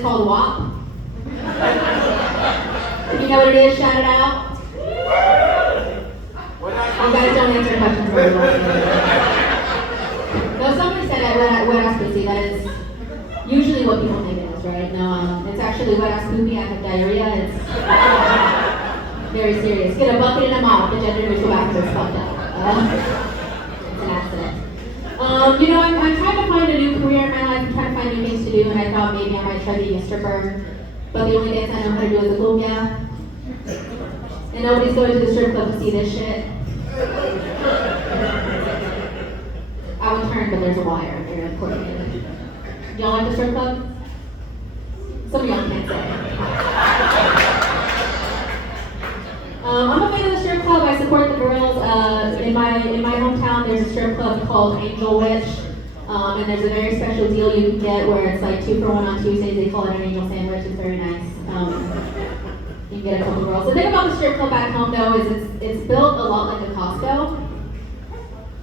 is called WAP. If you know what it is, shout it out. You guys don't answer questions very well. No, somebody said at wet ass pussy, that is usually what people think it is, right? No, it's actually wet ass poopy. I have diarrhea. It's very serious. Get a bucket and a mop. The gender neutral bathroom is fucked up. It's an accident. I'm trying to find a new career in my life. I'm trying to find new things to do, and I thought maybe I might try being a stripper. But the only dance I know how to do is the cumbia. And nobody's going to the strip club to see this shit. I would turn, but there's a wire here at Courtney. Y'all like the strip club? Some of y'all can't say. I'm a fan of the strip club. I support the girls. In my hometown, there's a strip club called Angel Witch. And there's a very special deal you can get where it's like 2 for 1 on Tuesdays. They call it an angel sandwich. It's very nice. You can get a couple girls. The thing about the strip club back home though is it's built a lot like a Costco.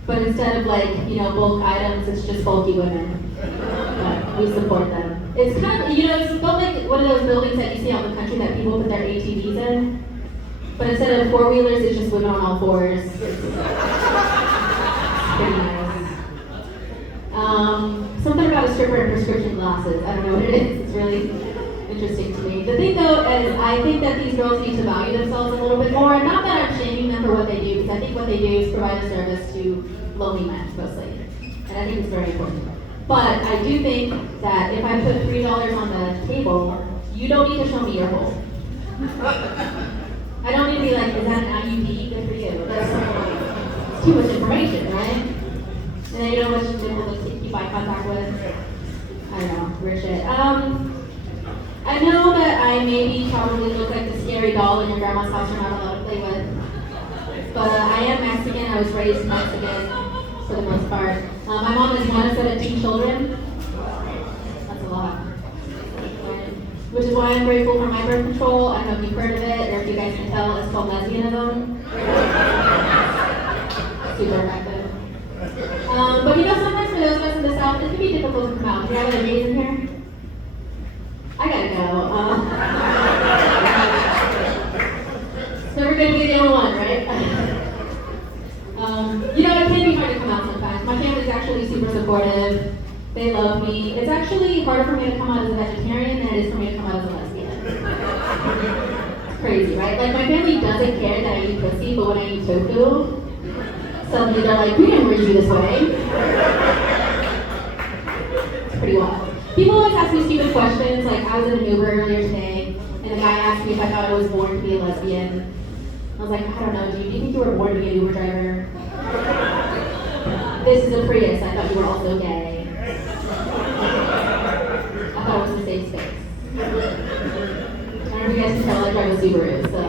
But instead of bulk items, it's just bulky women. But we support them. It's kind of, it's built like one of those buildings that you see out in the country that people put their ATVs in. But instead of 4-wheelers, it's just women on all 4s. It's pretty nice. Something about a stripper and prescription glasses. I don't know what it is. It's really interesting to me. The thing though is I think that these girls need to value themselves a little bit more. And not that I'm shaming them for what they do, because I think what they do is provide a service to lonely men mostly. And I think it's very important. But I do think that if I put $3 on the table, you don't need to show me your hole. I don't need to be like, is that an IUD? Good for you. That's too much information, right? And then you know which nipple to keep eye contact with. I don't know, weird shit. I know that I maybe probably look like the scary doll in your grandma's house you're not allowed to play with. But I am Mexican. I was raised Mexican for the most part. My mom is one of 17 children. That's a lot. Which is why I'm grateful for my birth control. I don't know if you've heard of it, or if you guys can tell, it's called lesbianism. Super effective. But sometimes for those of us in the South, it can be difficult to come out. Do you have any gays in here? I gotta go. It's never good to be the only one, right? It can be hard to come out sometimes. My family's actually super supportive. They love me. It's actually harder for me to come out as a vegetarian than it is for me to come out as a lesbian. It's crazy, right? Like, my family doesn't care that I eat pussy, but when I eat tofu, suddenly they're like, we didn't raise you this way. It's pretty wild. People always ask me stupid questions, like I was in an Uber earlier today, and the guy asked me if I thought I was born to be a lesbian. I was like, I don't know, dude, do you think you were born to be an Uber driver? This is a Prius, I thought you were also gay. I thought it was a safe space. I don't know if you guys can tell I drive a Subaru, so.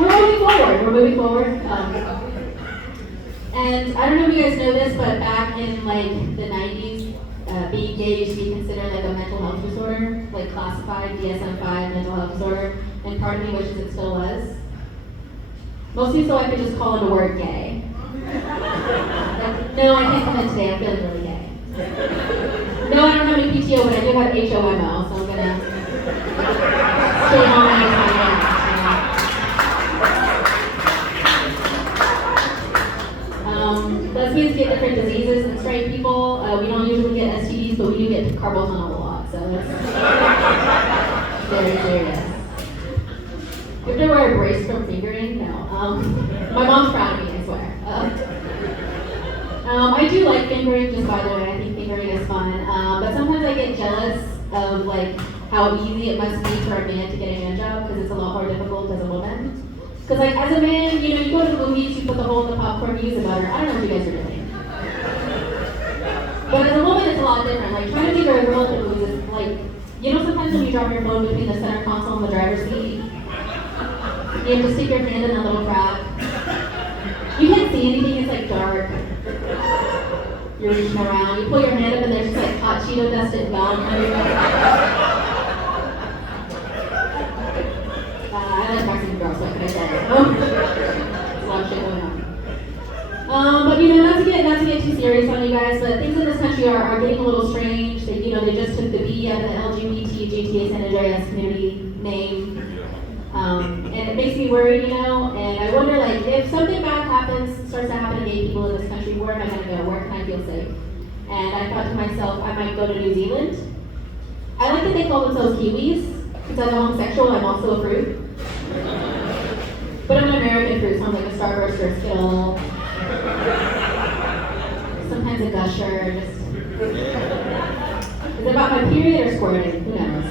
We're moving forward. And I don't know if you guys know this, but back in the 90s, being gay used to be considered like a mental health disorder, like classified DSM-5 mental health disorder, and part of me wishes it still was. Mostly so I could just call it a word gay. No, I can't come in today, I'm feeling really gay. No, I don't have any PTO, but I do have HOMO, so I'm gonna stay home and use my hands. Lesbians get different diseases than straight people. We don't usually get STDs, but we do get carpal tunnel a lot, so it's very serious. You have to wear a brace from fingering? No. My mom's proud of me, I swear. I do like fingering, just by the way. I think fingering is fun. But sometimes I get jealous of how easy it must be for a man to get a hand job, because it's a lot more difficult as a woman. Because as a man, you go to the movies, you put the hole in the popcorn, you use the butter. I don't know what you guys are doing. But as a woman, it's a lot different. Like, trying to figure a girl in the movies is sometimes when you drop your phone between the center console and the driver's seat, you have to stick your hand in a little crack. You can't see anything, it's dark. You're reaching around, you pull your hand up and there's just hot Cheeto dust and gum everywhere. I like Mexican girls, what can I say? There's a lot of shit going on. But not to get too serious on you guys, but things in this country are getting a little strange. B of the LGBT GTA San Andreas community name. And it makes me worry, and I wonder, like, if something bad starts to happen to gay people in this country, where am I gonna go? Where can I feel safe? And I thought to myself, I might go to New Zealand. I like that they call themselves Kiwis. Since I'm a homosexual, I'm also a fruit. But I'm an American fruit, so I'm like a Starburst or a Skittle. Sometimes a Gusher, just... Is it about my period or squirting? Who knows?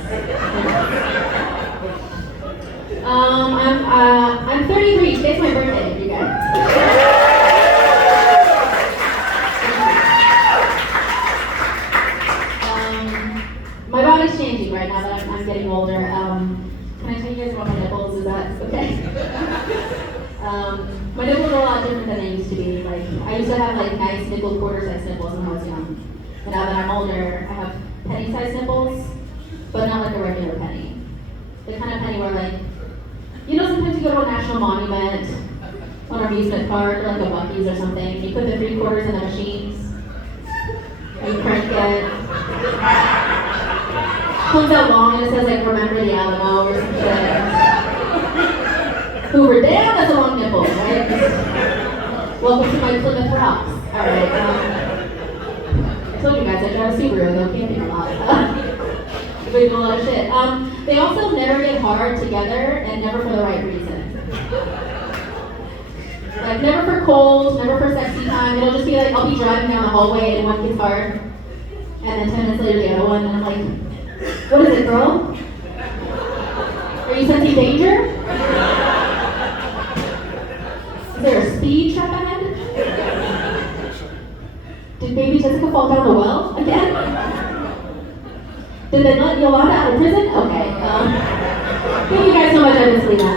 I'm 33. Today's my birthday, you guys. My body's changing right now that I'm getting older. Can I tell you guys about my nipples? Is that okay? My nipples are a lot different than they used to be. Like, I used to have like nice nickel quarter-sized nipples when I was young. But now that I'm older, I have penny-sized nipples, but not like a regular penny. The kind of penny where, like, sometimes you go to a national monument, on an amusement park, or like a Buc-ee's or something, and you put the 3/4 in the machines, and you crank it. Comes out long and it says like remember the Alamo or some shit. Hoover Dam, that's a long nipple, right? Welcome to my Plymouth Rocks. Alright, I told you guys I drive a Subaru, go camping a lot. We do a lot of shit. They also never get hard together and never for the right reason. Like never for cold, never for sexy time. It'll just be like I'll be driving down the hallway and one gets hard. And then 10 minutes later the other one and I'm like, what is it, girl? Are you sensing danger? Is there a speed trap ahead? Did baby Jessica fall down the well again? Did they let Yolanda out of prison? Okay. Thank you guys so much. I miss Lena.